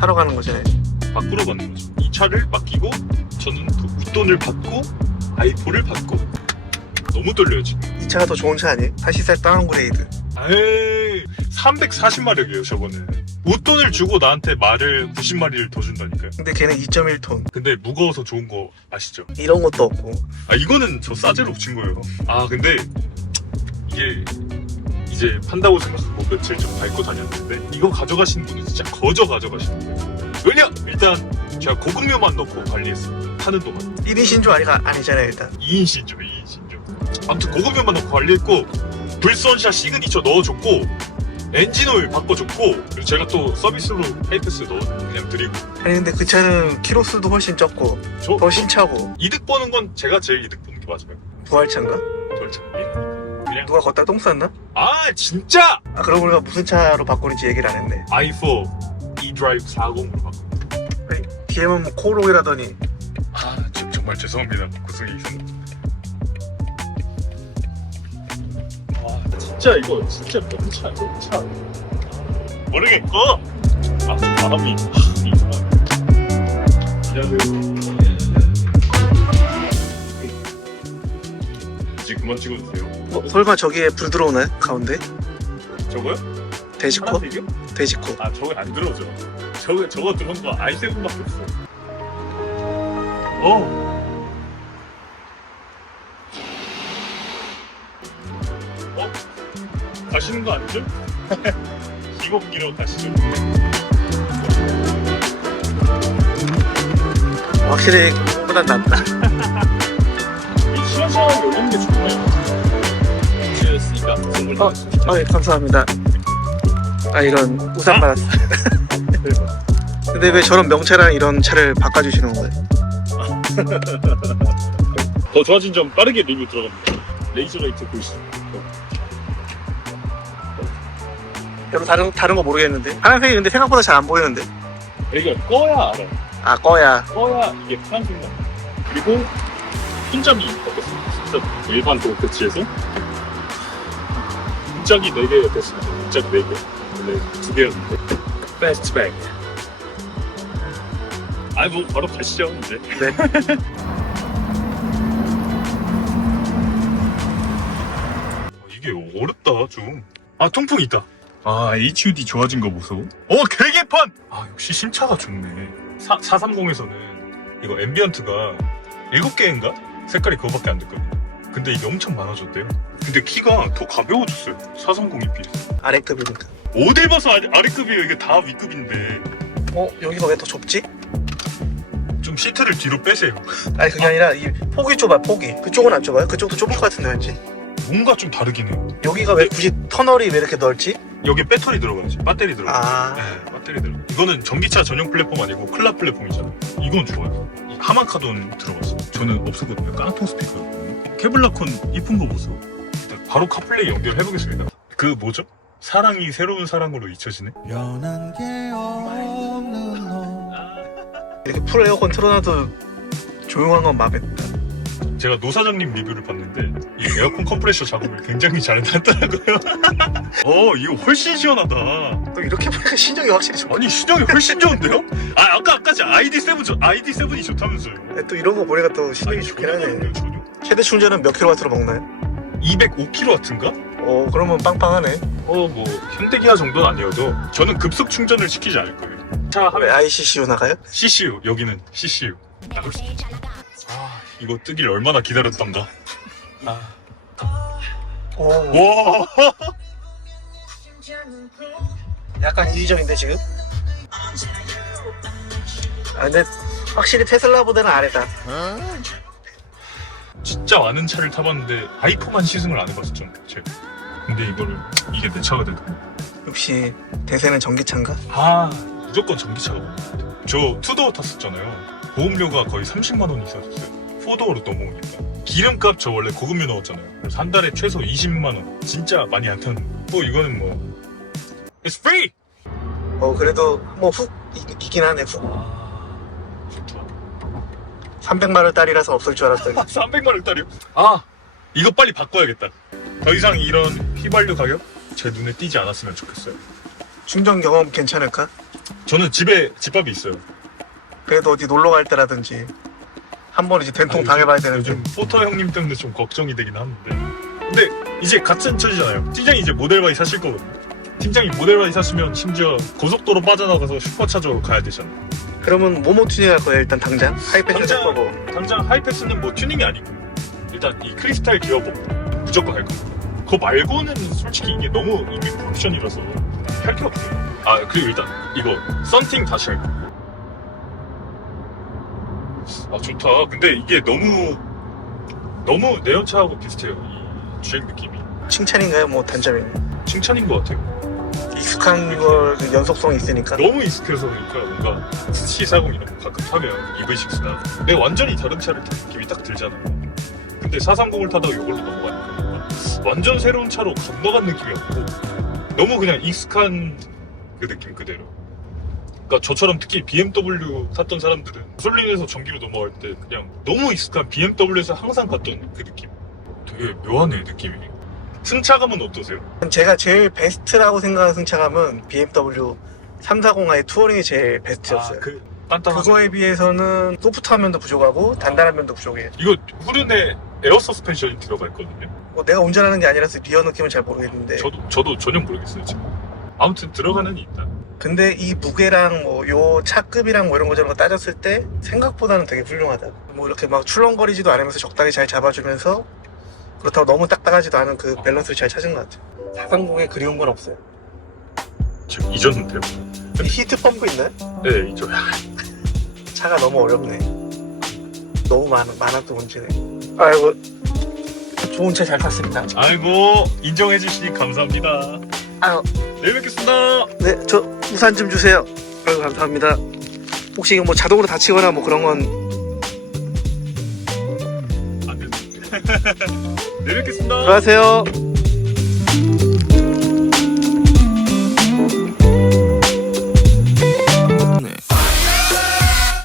사러 가는 거잖아요. 바꾸러 가는 거죠. 이 차를 맡기고 저는 그 웃돈을 받고 아이폰을 받고 너무 떨려요 지금. 이 차가 더 좋은 차 아니에요? 80살 다운그레이드. 에이 340마력이에요 저거는. 웃돈을 주고 나한테 말을 90마리를 더 준다니까요. 근데 걔는 2.1톤. 근데 무거워서 좋은 거 아시죠? 이런 것도 없고. 아 이거는 저 싸제로 붙인 거예요. 아 근데 이게 이제 판다고 생각하고 며칠 좀 밟고 다녔는데 이거 가져가시는 분은 진짜 거저 가져가시는 거예요. 왜냐? 일단 제가 고급료만 넣고 관리했어요. 타는 동안 1인 신조 아니가 아니잖아요, 일단. 2인 신조, 2인 신조. 아무튼 고급료만 넣고 관리했고 불선샷 시그니처 넣어줬고 엔진오일 바꿔줬고 그리고 제가 또 서비스로 페이패스 넣어 그냥 드리고 아니, 근데 그 차는 키로수도 훨씬 적고, 저 더 신차고, 이득 보는 건 제가 제일 이득 보는 게 맞아요. 부활차인가? 절차. 그냥 누가 걷다 똥 쌌나? 아 진짜 아, 그러고 보니까 무슨 차로 바꾸는지 얘기를 안 했네. i4 eDrive 40으로 바꿔. 아니, DM은 뭐 코록이라더니. 아 지금 정말 죄송합니다 고승이 있습니다. 와 진짜 이거 진짜 명차 명차. 모르겠고. 아 마음이 이상하 이제 그만 찍어주세요. 어, 설마 저기에 불 들어오나요? 가운데? 저거요? 돼지코? 파란색이요? 돼지코. 아 저거 안 들어오죠. 저거 저거 들어온 거 i7밖에 없어. 어. 어? 가시는 거 아니죠? 이곡기로 가시죠. 확실히 보단 낫다. 이 올리는 게. 선물 어, 아, 예, 감사합니다. 아, 이런 우산 받았어. 근데 왜 저런 명차랑 이런 차를 바꿔주시는 거예요? 더 좋아진 점 빠르게 리뷰 들어갑니다. 레이저 라이트 보이시죠? 별로 다른, 다른 거 모르겠는데. 하얀색이 근데 생각보다 잘 안 보이는데. 이거 꺼야 알아요. 아, 꺼야. 꺼야 이게 파란색 나. 그리고 손잡이. 손잡이 일반 도어 패치에서 문짝이 4개 됐습니다. 문짝이 4개. 원래 2개였는데. 패스트백. 아이 뭐 바로 가시죠 이제. 네. 이게 어렵다 좀. 아 통풍 있다. 아 HUD 좋아진 거 보소. 어 계기판. 아 역시 신차가 좋네. 4, 430에서는 이거 앰비언트가 7개인가? 색깔이 그거밖에 안 됐거든요. 근데 이게 엄청 많아졌대요. 근데 키가 더 가벼워졌어요. 430에 비해서. 아래급이니까. 어딜 봐서 아래, 아래급이에요. 이게 다 위급인데. 어, 여기가 왜 더 좁지? 좀 시트를 뒤로 빼세요. 아니, 그게 아니라 이 폭이 좁아, 폭이. 그쪽은 안 좁아요? 그쪽도 좁을 것 같은데, 왠지. 뭔가 좀 다르긴 해요. 여기가 왜 굳이 터널이 왜 이렇게 넓지? 여기 배터리 들어가야지. 배터리 들어가. 아, 네, 배터리 들어. 이거는 전기차 전용 플랫폼 아니고 클럽 플랫폼이잖아. 이건 좋아요. 이 하만카돈 들어갔어. 저는 없었거든요. 깡통 스피커였거든요. 케블라콘 이쁜 거. 일단 바로 카플레이 연결해 보겠습니다. 그 뭐죠? 사랑이 새로운 사랑으로 잊혀지네. 변한 게 없는 너 이렇게 풀 에어컨 틀어놔도 조용한 건 마음에 든다. 제가 노 사장님 리뷰를 봤는데 이 에어컨 컴프레셔 작업을 굉장히 잘 해놨더라고요. 어, 이거 훨씬 시원하다. 또 이렇게 보니까 신경이 확실히 좋아. 아니 신형이 훨씬 좋은데요? 아 아까 아까지 ID7 좋 ID7이 좋다면서요? 또 이런 거 보니까 또 신경이 좋긴 하네. 전혀. 최대 충전은 몇 킬로와트로 먹나요? 205kW인가? 어, 그러면 빵빵하네. 어 뭐 현대기아 정도는 아니어도 저는 급속 충전을 시키지 않을 거예요. 차 하면 왜 ICCU 나가요? CCU 여기는 CCU. 나올 수 있지. 아 이거 뜨길 얼마나 기다렸던가. 아. 오, 와. 약간 이의적인데 지금? 아 근데 확실히 테슬라보다는 아래다. 진짜 많은 차를 타봤는데 아이포만 시승을 안 해봤었죠. 제가. 근데 이거를 이게 내 차가 되더라고. 역시 대세는 전기차인가? 아 무조건 전기차가 맞는 것 같아요. 저 투도어 탔었잖아요. 보험료가 거의 30만 원이 있었어요. 포도어로 넘어오니까. 기름값 저 원래 고급료 넣었잖아요. 그래서 한 달에 최소 20만 원. 진짜 많이 안 타는. 또 이거는 뭐 It's free. 어 그래도 뭐훅 이긴 하네 훅. 아 좋다. 300만 원짜리라서 없을 줄 알았더니 300만 원짜리요? 아 이거 빨리 바꿔야겠다. 더 이상 이런 휘발유 가격 제 눈에 띄지 않았으면 좋겠어요. 충전 경험 괜찮을까? 저는 집에 집밥이 있어요. 그래도 어디 놀러 갈 때라든지 한 번 이제 된통 아니, 당해봐야 되는데 요즘 포터 형님 때문에 좀 걱정이 되긴 하는데. 근데 이제 같은 처지잖아요. 팀장이 이제 모델바이 사실 거거든요. 팀장이 모델바이 사시면 심지어 고속도로 빠져나가서 슈퍼차저로 가야 되잖아요. 그러면 뭐뭐 튜닝 할 거예요 일단 당장 하이패스 살 당장- 거고 당장 하이패스는 뭐 튜닝이 아니고 일단 이 크리스탈 기어복 무조건 할 겁니다. 그거 말고는 솔직히 이게 너무 이미 프로옵션이라서 할 게 없어요. 아 그리고 일단 이거 썬팅 다시 할 거고. 아 좋다. 근데 이게 너무 너무 내연차하고 비슷해요. 이 주행 느낌이 칭찬인가요 뭐 단점인가요 칭찬인 것 같아요. 익숙한 걸그 연속성이 있으니까 너무 익숙해서 그러니까 뭔가 C40 이런 거 가끔 타면 EV6나 내 완전히 다른 차를 탄 느낌이 딱 들잖아요. 근데 430을 타다가 이걸로 넘어가니까 뭔가 완전 새로운 차로 건너간 느낌이 없고 너무 그냥 익숙한 그 느낌 그대로. 그러니까 저처럼 특히 BMW 탔던 사람들은 솔린에서 전기로 넘어갈 때 그냥 너무 익숙한 BMW에서 항상 갔던 그 느낌. 되게 묘하네 느낌이. 승차감은 어떠세요? 제가 제일 베스트라고 생각하는 승차감은 BMW 340i 투어링이 제일 베스트였어요 그 단단한 그거에 비해서는 소프트한 면도 부족하고 단단한 면도 부족해 이거 후륜에 에어 서스펜션이 들어가 있거든요. 뭐 내가 운전하는 게 아니라서 리어 느낌은 잘 모르겠는데 저도 저도 전혀 모르겠어요 지금. 아무튼 들어가는 게 있다. 근데 이 무게랑 뭐 요 차급이랑 뭐 이런 거 저런 거 따졌을 때 생각보다는 되게 훌륭하다. 뭐 이렇게 막 출렁거리지도 않으면서 적당히 잘 잡아주면서 그렇다고 너무 딱딱하지도 않은 그 밸런스를 잘 찾은 것 같아요. 430에 그리운 건 없어요. 지금 이전 대로. 히트 펌프 있나요? 네 이전. 차가 너무 어렵네. 너무 많아, 많았던 문제네. 아이고, 좋은 차 잘 탔습니다. 아이고 인정해 주시니 감사합니다. 아유, 내일 뵙겠습니다. 네, 저 우산 좀 주세요. 아이고, 감사합니다. 혹시 이거 뭐 자동으로 닫히거나 뭐 그런 건안 돼. 내일 뵙겠습니다. 들어가세요.